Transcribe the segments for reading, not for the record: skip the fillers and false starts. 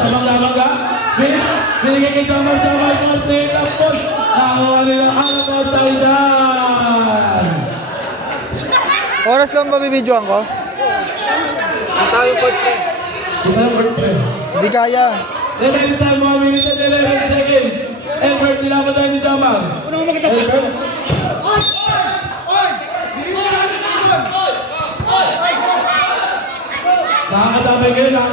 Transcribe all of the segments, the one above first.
Lamang-lamang ka. Binigay kay Jamar Corte. Tapos, nakakuha nila ang tayo dyan. Oras lang ba bibidyoan ko? Tayo court pre. Di ka na court pre. Hindi kaya. Remaining time, 1 minute and 11 seconds. Elbert, nilaban tayo ni Jamar. Elbert. Nakakatapay kayo ha.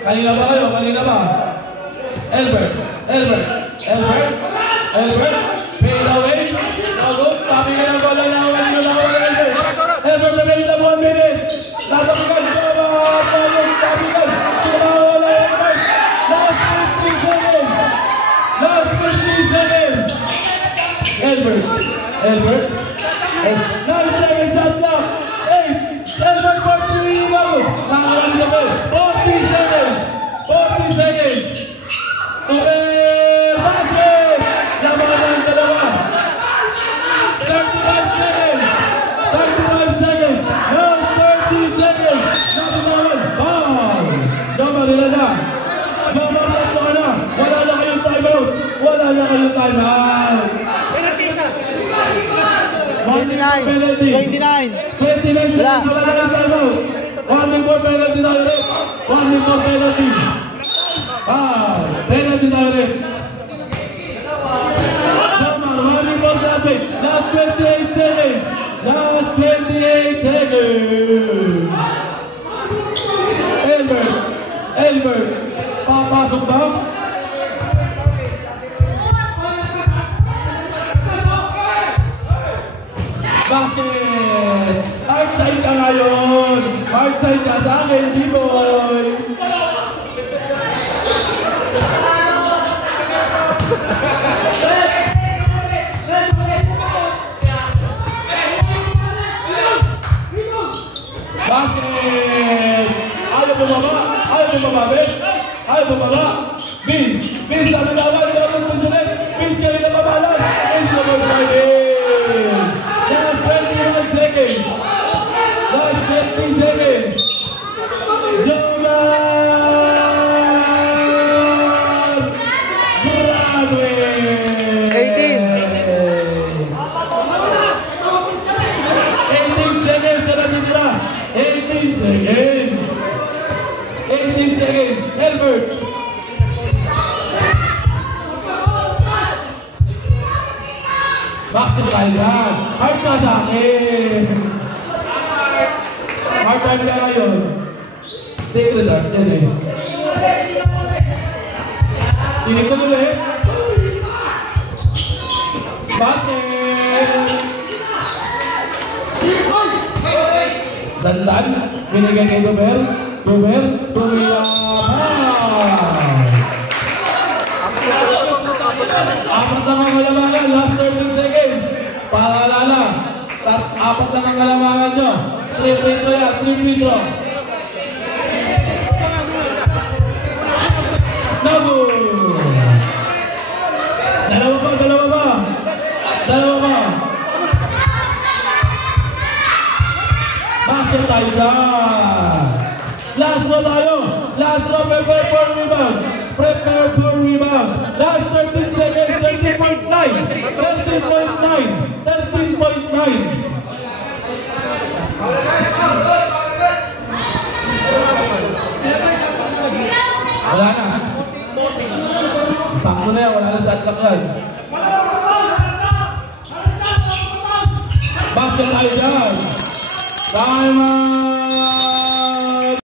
Kanina ba kayo? Kanina ba? Elbert. Fade away. Nagod. Papi ka ng bola. Nawalan Elbert. Elbert na may 1 minute. Natapikan ko ba? Tapikan. Sumawala Elbert. Last 50 seconds. Last 50 seconds. Elbert. 9 seconds shot clock. 8. Elbert for 3 now. Nakawalan na ba? 40 seconds. 40 seconds. Basket! Laban ng dalawa. 35 seconds. 35 seconds. Now 30 seconds. Napitawan. Bang! Damar nila na. Damar na. Wala na kayong timeout. 29 seconds. Wala na kayong timeout. 1 more penalty na ulit. 1 more penalty. Penalty direct. Damar, 1 more penalty. Last 28 seconds. Last 28 seconds. Elbert. Papasok ba? Basket! Outside ka ngayon! Outside ka sa akin, D-boy! Basket! Ayaw bumaba! Vince, sabi naman, dapat position. Vince, kayo na mabalas! Vince na position! Last 21 seconds! Last 50 seconds! Jamar! Grabe! 18 seconds na natitira! 18 seconds! 18 seconds! Elbert! Basket tayo dyan! Hard ka sa akin! Hard time ka ngayon! Sacred art yan eh! Tinig ko ulit! Basket! Dandan! Binigay kay Dober! Apat lang ang kalamangan, last 13 seconds. Paalala, apat lang ang kalamangan nyo. 3 free throw yan, 3 free throw. No good! Dalawa pa. Basket tayo dyan. Last row tayo. Last row, prepare for rebound. Last 13 seconds, 13.9. Wala na. Sakto na yan, wala na shot clock yan. Basket tayo dyan. Time out!